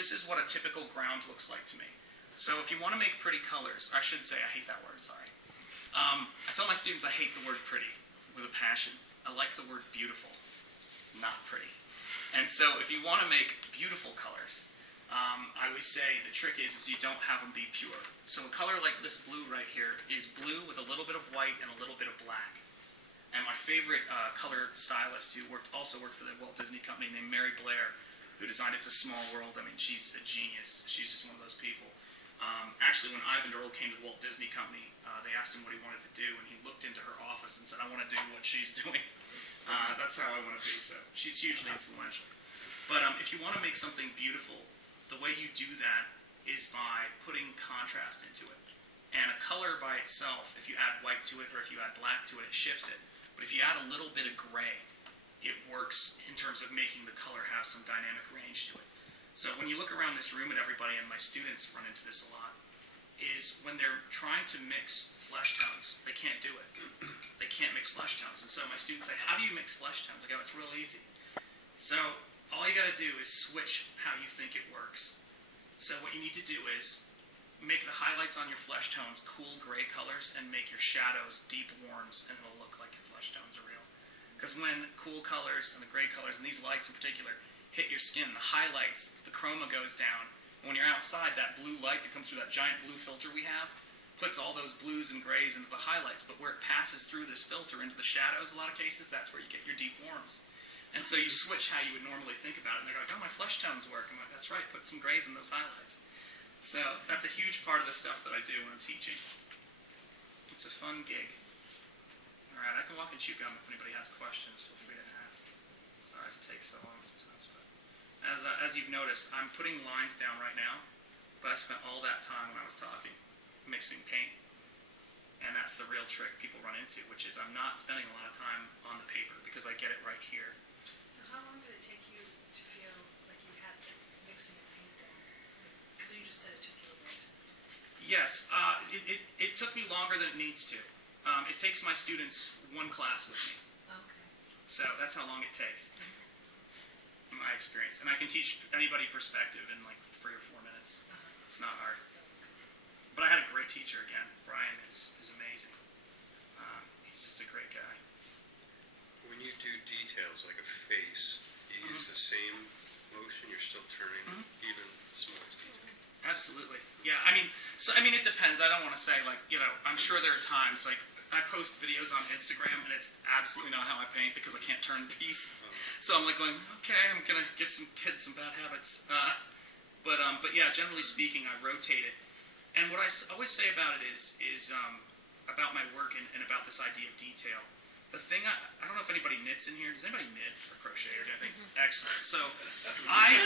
this is what a typical ground looks like to me. So if you want to make pretty colors, I should say, I hate that word, sorry. I tell my students I hate the word pretty with a passion. I like the word beautiful, not pretty. And so if you want to make beautiful colors, I always say the trick is you don't have them be pure. So a color like this blue right here is blue with a little bit of white and a little bit of black. And my favorite color stylist who also worked for the Walt Disney Company named Mary Blair, who designed It's a Small World. I mean, she's a genius. She's just one of those people. Actually, when Eyvind Earl came to the Walt Disney Company, they asked him what he wanted to do, and he looked into her office and said, I want to do what she's doing. That's how I want to be. So she's hugely influential. But if you want to make something beautiful, the way you do that is by putting contrast into it. And a color by itself, if you add white to it or if you add black to it, it shifts it. But if you add a little bit of gray, it works in terms of making the color have some dynamic range to it. So when you look around this room at everybody, and my students run into this a lot, is when they're trying to mix flesh tones, they can't do it. They can't mix flesh tones. And so my students say, how do you mix flesh tones? I go, it's real easy. So all you got to do is switch how you think it works. So what you need to do is make the highlights on your flesh tones cool gray colors and make your shadows deep warms, and it'll look like your flesh tones are real. Because when cool colors and the gray colors, and these lights in particular, hit your skin, the highlights, the chroma goes down. When you're outside, that blue light that comes through that giant blue filter we have puts all those blues and grays into the highlights. But where it passes through this filter into the shadows, a lot of cases, that's where you get your deep warms. And so you switch how you would normally think about it. And they're like, oh, my flesh tones work. I'm like, that's right, put some grays in those highlights. So that's a huge part of the stuff that I do when I'm teaching. It's a fun gig. All right, I can walk and chew gum if anybody has questions. Feel free to ask. Sorry, this takes so long sometimes. But as you've noticed, I'm putting lines down right now, but I spent all that time when I was talking mixing paint. And that's the real trick people run into, which is I'm not spending a lot of time on the paper because I get it right here. So how long did it take you to feel like you had mixing and paint down? Because you just said it took you a long time. Yes, it took me longer than it needs to. It takes my students one class with me. Okay. So that's how long it takes, in my experience. And I can teach anybody perspective in like 3 or 4 minutes. It's not hard. But I had a great teacher again. Brian is amazing. He's just a great guy. When you do details like a face, you use the same motion, you're still turning even the smallest detail. Absolutely. Yeah, I mean, it depends. I don't want to say, like, I'm sure there are times, like, I post videos on Instagram, and it's absolutely not how I paint because I can't turn the piece. So I'm like going, okay, I'm going to give some kids some bad habits. But yeah, generally speaking, I rotate it. And what I always say about it is about my work and about this idea of detail. The thing, I don't know if anybody knits in here. Does anybody knit or crochet or anything? Excellent. So I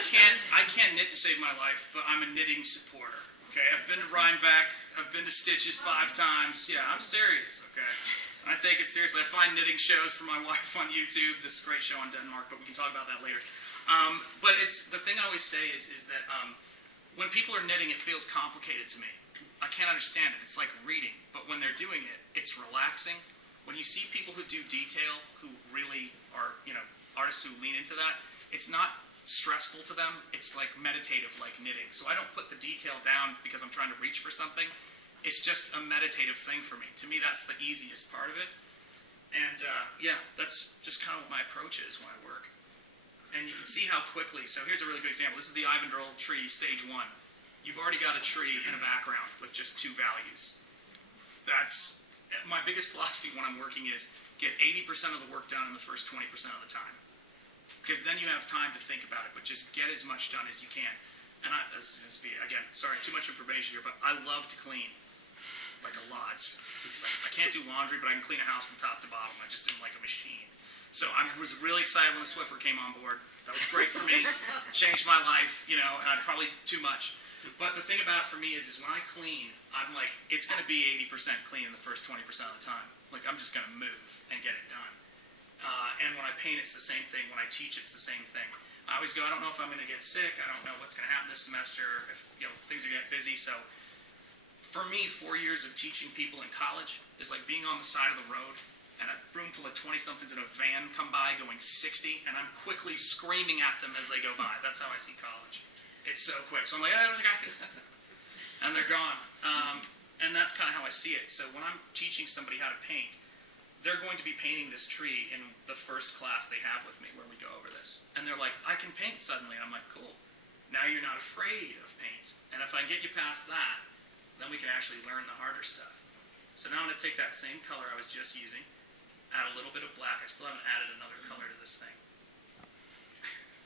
can't knit to save my life, but I'm a knitting supporter. Okay, I've been to Rhinebeck. I've been to Stitches 5 times. Yeah, I'm serious. Okay, I take it seriously. I find knitting shows for my wife on YouTube. This is a great show on Denmark, but we can talk about that later. But it's the thing I always say is that when people are knitting, it feels complicated to me. I can't understand it. It's like reading, but when they're doing it, it's relaxing. When you see people who do detail, who really are, artists who lean into that, it's not stressful to them. It's like meditative, like knitting. So I don't put the detail down because I'm trying to reach for something. It's just a meditative thing for me. To me, that's the easiest part of it. And yeah, that's just kind of what my approach is when I work. And you can see how quickly, so here's a really good example. This is the Eyvind Earl tree, stage 1. You've already got a tree in a background with just 2 values. That's, my biggest philosophy when I'm working is get 80% of the work done in the first 20% of the time. Because then you have time to think about it, but just get as much done as you can. And this is going to be, again, sorry, too much information here, but I love to clean, like a lot. I can't do laundry, but I can clean a house from top to bottom. I just am like a machine. So I was really excited when the Swiffer came on board. That was great for me. Changed my life, and probably too much. But the thing about it for me is when I clean, I'm like, it's going to be 80% clean in the first 20% of the time. Like, I'm just going to move and get it done. And when I paint, it's the same thing. When I teach, it's the same thing. I always go, I don't know if I'm going to get sick. I don't know what's going to happen this semester, if things are going to get busy. So for me, 4 years of teaching people in college is like being on the side of the road and a room full of 20-somethings in a van come by going 60, and I'm quickly screaming at them as they go by. That's how I see college. It's so quick. So I'm like, oh, there's a guy. And they're gone. And that's kind of how I see it. So when I'm teaching somebody how to paint, they're going to be painting this tree in the first class they have with me where we go over this. And they're like, I can paint suddenly. I'm like, cool. Now you're not afraid of paint. And if I get you past that, then we can actually learn the harder stuff. So now I'm going to take that same color I was just using, add a little bit of black. I still haven't added another color to this thing.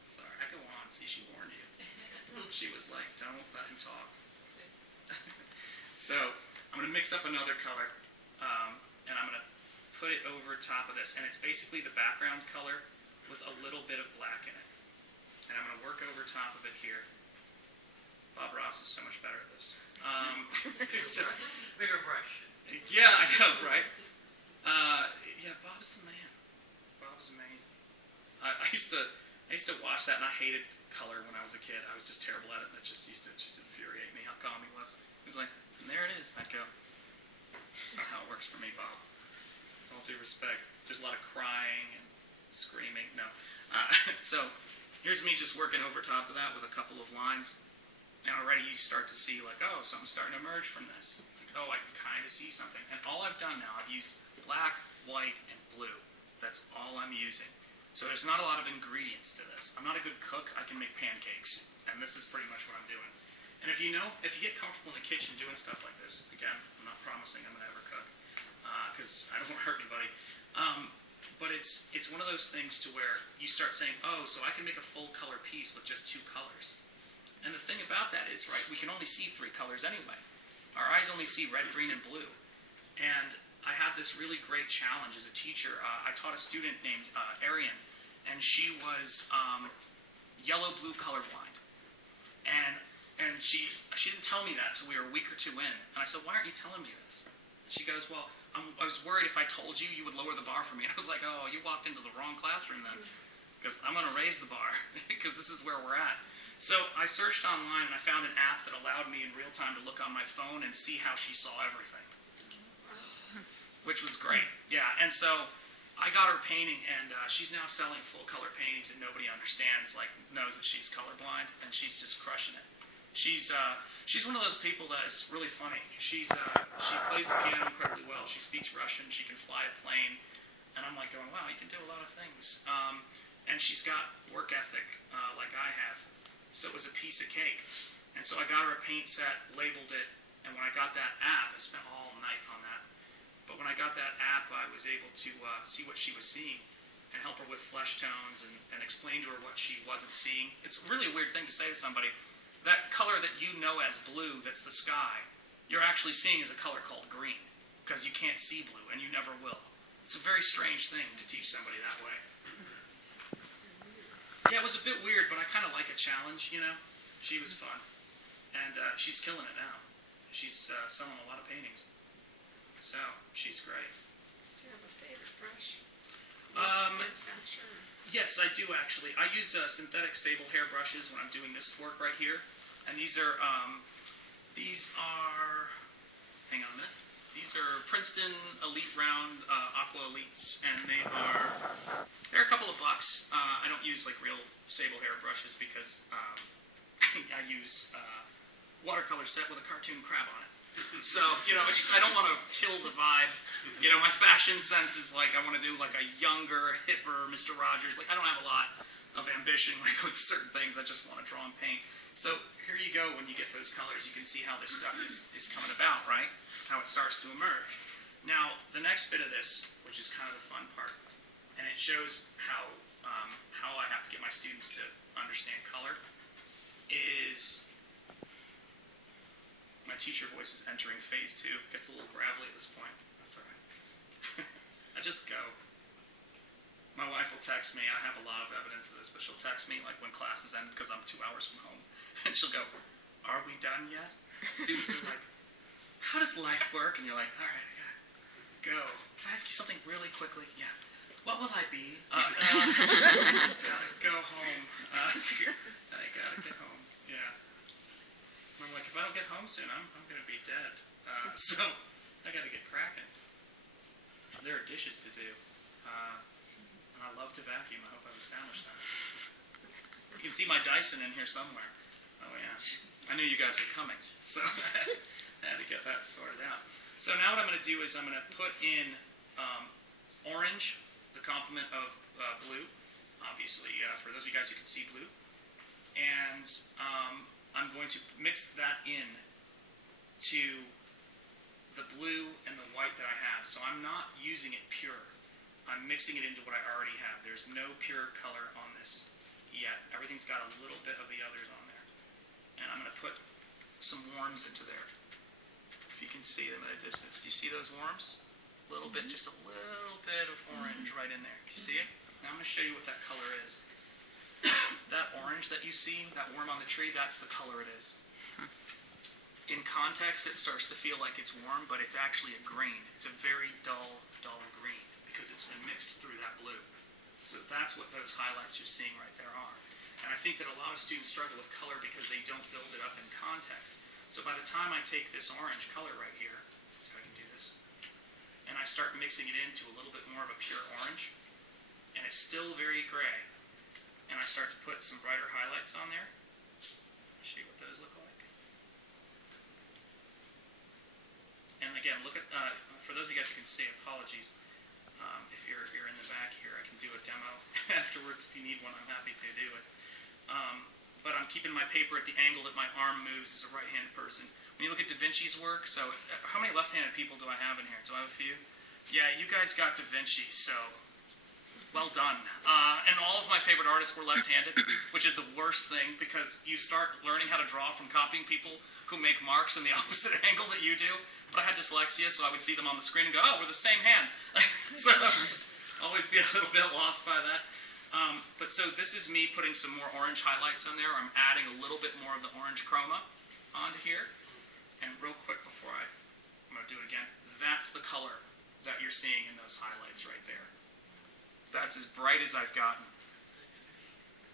Sorry, I go on. See, she warned you. She was like, don't let him talk. So I'm going to mix up another color, and I'm going to put it over top of this. And it's basically the background color with a little bit of black in it. And I'm going to work over top of it here. Bob Ross is so much better at this. It's just Bigger brush. yeah, I know, right? Yeah, Bob's the man. Bob's amazing. I used to watch that, and I hated color when I was a kid. I was just terrible at it, and it just used to infuriate me how calm he was. He was like, and there it is. I'd go, that's not how it works for me, Bob. All due respect. There's a lot of crying and screaming. No. So here's me just working over top of that with a couple of lines. And already you start to see like, oh, something's starting to emerge from this. Like, oh, I can kind of see something. And all I've done now, I've used black, white, and blue. That's all I'm using. So there's not a lot of ingredients to this. I'm not a good cook. I can make pancakes. And this is pretty much what I'm doing. And if you get comfortable in the kitchen doing stuff like this, again, I'm not promising I'm going to ever cook, because I don't want to hurt anybody. But it's one of those things to where you start saying, oh, so I can make a full color piece with just 2 colors. And the thing about that is, right, we can only see 3 colors anyway. Our eyes only see red, green, and blue. And I had this really great challenge as a teacher. I taught a student named Eyvind, and she was yellow-blue colorblind. And she didn't tell me that until we were a week or 2 in. And I said, why aren't you telling me this? And she goes, well, I was worried if I told you, you would lower the bar for me. And I was like, oh, you walked into the wrong classroom then, because I'm going to raise the bar, because this is where we're at. So I searched online, and I found an app that allowed me in real time to look on my phone and see how she saw everything, which was great. Yeah, and so I got her painting, and she's now selling full-color paintings that nobody understands, like knows that she's colorblind, and she's just crushing it. She's one of those people that is really funny. She plays the piano incredibly well. She speaks Russian. She can fly a plane, and I'm like going, wow, you can do a lot of things. And she's got work ethic like I have. So it was a piece of cake. And so I got her a paint set, labeled it, and when I got that app, I spent all night on that. But when I got that app, I was able to see what she was seeing and help her with flesh tones and explain to her what she wasn't seeing. It's really a weird thing to say to somebody. That color that you know as blue, that's the sky, you're actually seeing as a color called green, because you can't see blue, and you never will. It's a very strange thing to teach somebody that way. Yeah, it was a bit weird, but I kind of like a challenge, you know? She was fun. And she's killing it now. She's selling a lot of paintings. So, she's great. Do you have a favorite brush? Yes, I do actually. I use synthetic sable hair brushes when I'm doing this work right here. And these are, hang on a minute. These are Princeton Elite Round Aqua Elites, and they're a couple of bucks. I don't use like real sable hair brushes because I use watercolor set with a cartoon crab on it. So, I don't want to kill the vibe. My fashion sense is like I want to do like a younger, hipper Mr. Rogers. Like I don't have a lot of ambition like with certain things. I just want to draw and paint. So here you go. When you get those colors, you can see how this stuff is coming about, right? How it starts to emerge. Now, the next bit of this, which is kind of the fun part, and it shows how I have to get my students to understand color, is my teacher voice is entering phase 2. Gets a little gravelly at this point. That's all right. I just go. My wife will text me. I have a lot of evidence of this, but she'll text me like when classes end because I'm 2 hours from home. And she'll go, are we done yet? Students are like, how does life work? And you're like, all right, I gotta go. Can I ask you something really quickly? Yeah. What will I be? Gotta go home. I gotta get home. Yeah. And I'm like, if I don't get home soon, I'm gonna be dead. So I gotta get cracking. There are dishes to do. And I love to vacuum. I hope I've established that. You can see my Dyson in here somewhere. Oh, knew you guys were coming, so I had to get that sorted out. So now what I'm going to do is I'm going to put in orange, the complement of blue, obviously, for those of you guys who can see blue. And I'm going to mix that in to the blue and the white that I have. So I'm not using it pure. I'm mixing it into what I already have. There's no pure color on this yet. Everything's got a little bit of the others on there. And I'm going to put some worms into there. If you can see them at a distance. Do you see those worms? A little bit, just a little bit of orange right in there. Do you see it? Now I'm going to show you what that color is. That orange that you see, that worm on the tree, that's the color it is. In context, it starts to feel like it's warm, but it's actually a green. It's a very dull green because it's been mixed through that blue. So that's what those highlights you're seeing right there are. And I think that a lot of students struggle with color because they don't build it up in context. So by the time I take this orange color right here, let's see if I can do this, and I start mixing it into a little bit more of a pure orange, and it's still very gray, and I start to put some brighter highlights on there. I'll show you what those look like. And again, look at, for those of you guys who can see, apologies. If you're in the back here, I can do a demo afterwards. If you need one, I'm happy to do it. But I'm keeping my paper at the angle that my arm moves as a right-handed person. When you look at Da Vinci's work, so how many left-handed people do I have in here? Do I have a few? Yeah, you guys got Da Vinci, so well done. And all of my favorite artists were left-handed, which is the worst thing because you start learning how to draw from copying people who make marks in the opposite angle that you do. But I had dyslexia, so I would see them on the screen and go, oh, we're the same hand. So I would just always be a little bit lost by that. But so this is me putting some more orange highlights on there. I'm adding a little bit more of the orange chroma onto here. And real quick before I'm going to do it again, that's the color that you're seeing in those highlights right there. That's as bright as I've gotten.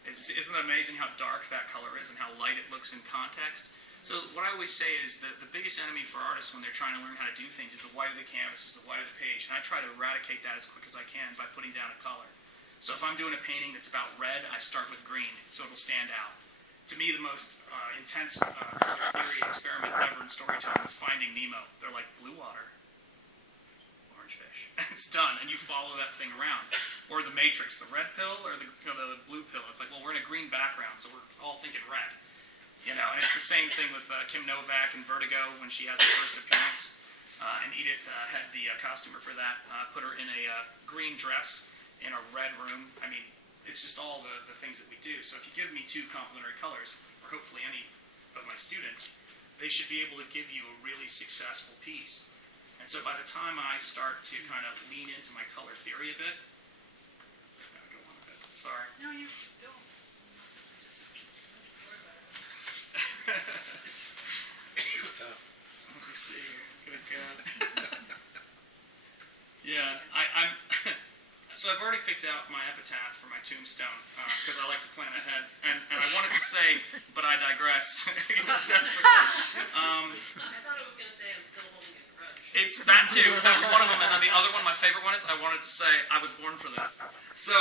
Isn't it amazing how dark that color is and how light it looks in context? So what I always say is that the biggest enemy for artists when they're trying to learn how to do things is the white of the canvas, is the white of the page. And I try to eradicate that as quick as I can by putting down a color. So if I'm doing a painting that's about red, I start with green, so it'll stand out. To me, the most intense color theory experiment ever in storytelling is Finding Nemo. They're like, blue water, orange fish. It's done, and you follow that thing around. Or the Matrix, the red pill or the blue pill. It's like, well, we're in a green background, so we're all thinking red. You know, and it's the same thing with Kim Novak in Vertigo when she has her first appearance. And Edith had the costumer for that, put her in a green dress in a red room. I mean, it's just all the things that we do. So if you give me two complementary colors, or hopefully any of my students, they should be able to give you a really successful piece. And so by the time I start to kind of lean into my color theory a bit, I'm going to go on a bit, sorry. No, you don't. I just worry about it. It's tough. Let me see here. Good God. Yeah, I'm. So I've already picked out my epitaph for my tombstone because I like to plan ahead, and I wanted to say, but I digress. It was desperate. I thought it was going to say I'm still holding a grudge. It's that too. That was one of them, and then the other one, my favorite one, is I wanted to say I was born for this. So,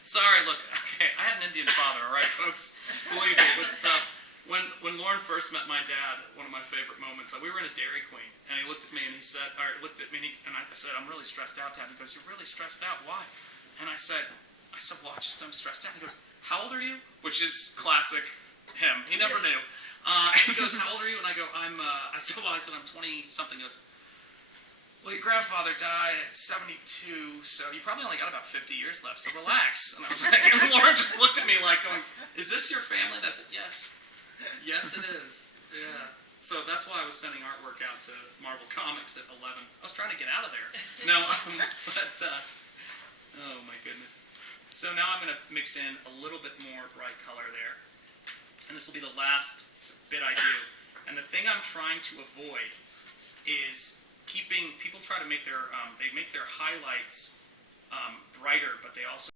sorry. Look, okay, I had an Indian father. All right, folks, believe me, it was tough. When Lauren first met my dad, one of my favorite moments, we were in a Dairy Queen, and he looked at me and he said, or looked at me and I said, I'm really stressed out, Dad. He goes, you're really stressed out? Why? And I said, well, I'm stressed out. He goes, how old are you? Which is classic him. He never knew. He goes, how old are you? And I go, I said, I'm 20 something. He goes, well, your grandfather died at 72, so you probably only got about 50 years left, so relax. And I was like, and Lauren just looked at me like going, is this your family? And I said, yes. Yes, it is. Yeah. So that's why I was sending artwork out to Marvel Comics at 11. I was trying to get out of there. No, oh my goodness. So now I'm going to mix in a little bit more bright color there. And this will be the last bit I do. And the thing I'm trying to avoid is keeping, people try to make their, they make their highlights brighter, but they also